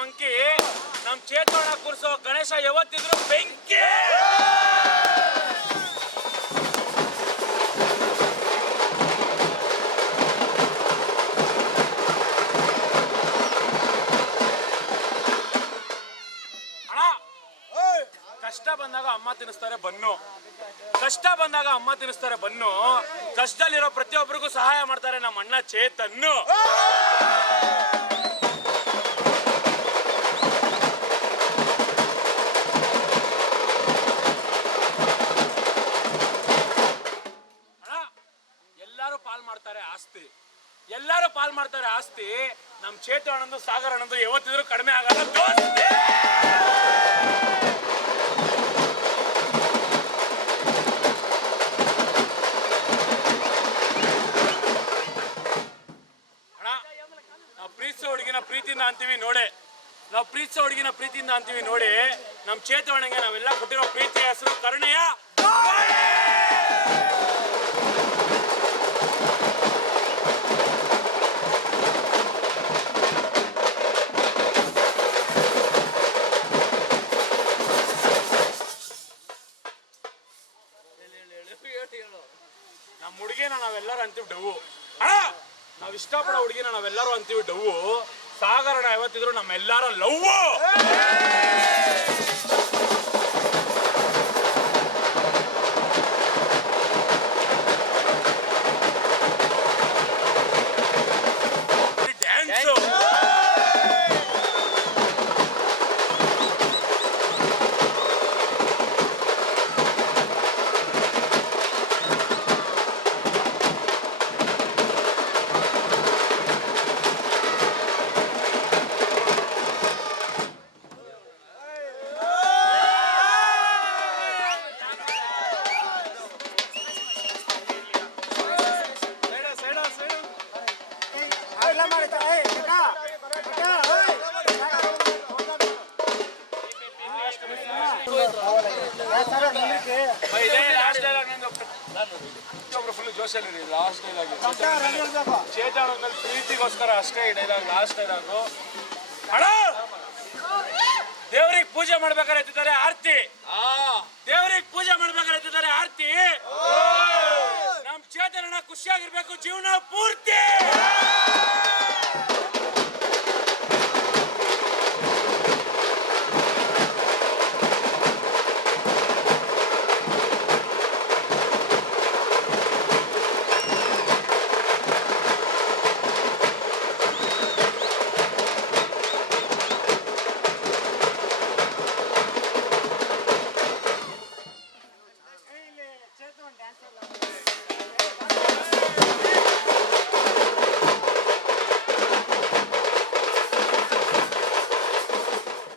Monkey ನಮ್ ಚೇತೋಣ ಕೂರ್ಸೋ ಗಣೇಶ ಯಾವತ್ತಿದ್ರು ಬೆಂಕಿ. ಕಷ್ಟ ಬಂದಾಗ ಅಮ್ಮ ತಿನ್ನಿಸ್ತಾರೆ ಬನ್ನು, ಕಷ್ಟ ಬಂದಾಗ ಅಮ್ಮ ತಿನ್ನಿಸ್ತಾರೆ ಬನ್ನು, ಕಷ್ಟದಲ್ಲಿರೋ ಪ್ರತಿಯೊಬ್ಬರಿಗೂ ಸಹಾಯ ಮಾಡ್ತಾರೆ ನಮ್ಮ ಅಣ್ಣ ಚೇತನ್ನು. ಎಲ್ಲಾರು ಪಾಲ್ ಮಾಡ್ತಾರೆ ಆಸ್ತಿ, ಎಲ್ಲಾರು ಪಾಲ್ ಮಾಡ್ತಾರೆ ಆಸ್ತಿ. ನಮ್ ಚೇತು ಅಣ್ಣಂದು ಸಾಗರ್ ಅಣ್ಣಂದು ಯಾವತ್ತಿದ್ರು ಕಡಿಮೆ ಆಗಲ್ಲ ದೋಸ್ತಿ. ಪ್ರೀತಿಸೋ ಹುಡುಗಿನ ಪ್ರೀತಿಯಿಂದ ಅಂತೀವಿ ನೋಡಿ, ನಾವು ಪ್ರೀತಿಸೋ ಹುಡುಗಿನ ಪ್ರೀತಿಯಿಂದ ಅಂತೀವಿ ನೋಡಿ. ನಮ್ ಚೇತವಣ್ಣಗೆ ನಾವೆಲ್ಲ ಕೊಟ್ಟಿರೋ ಪ್ರೀತಿಯ ಹೆಸರು ಕರುಣೆಯ. ನಮ್ಮ ಹುಡುಗಿನ ನಾವೆಲ್ಲರೂ ಅಂತೀವಿ ಡವ್ವು. ನಾವ್ ಇಷ್ಟಪಡೋ ಹುಡುಗಿನ ನಾವೆಲ್ಲರೂ ಅಂತೀವಿ ಡವ್ವು. ಸಾಗರಣ ಯಾವತ್ತಿದ್ರು ನಮ್ಮೆಲ್ಲರ ಲವ್ವು. ಡ್ಯಾನ್ಸು ಫುಲ್ ಜೋಶಲ್ಲಿ ಲಾಸ್ಟ್ ಡೈಲಾಗ್ ಚೇತನ ಪ್ರೀತಿಗೋಸ್ಕರ ಅಷ್ಟೇ ಈ ಡೈಲಾಗ್, ಲಾಸ್ಟ್ ಡೈಲಾಗು. ಅಣ್ಣ ದೇವ್ರಿಗೆ ಪೂಜೆ ಮಾಡ್ಬೇಕಾದ್ರೆ ಎತ್ತಿದ್ದಾರೆ ಆರ್ತಿ, ದೇವ್ರಿಗೆ ಪೂಜೆ ಮಾಡ್ಬೇಕಾದ್ರೆ ಎತ್ತಿದ್ದಾರೆ ಆರ್ತಿ. ನಮ್ ಚೇತನ ಖುಷಿಯಾಗಿರ್ಬೇಕು ಜೀವನ ಪೂರ್ತಿ.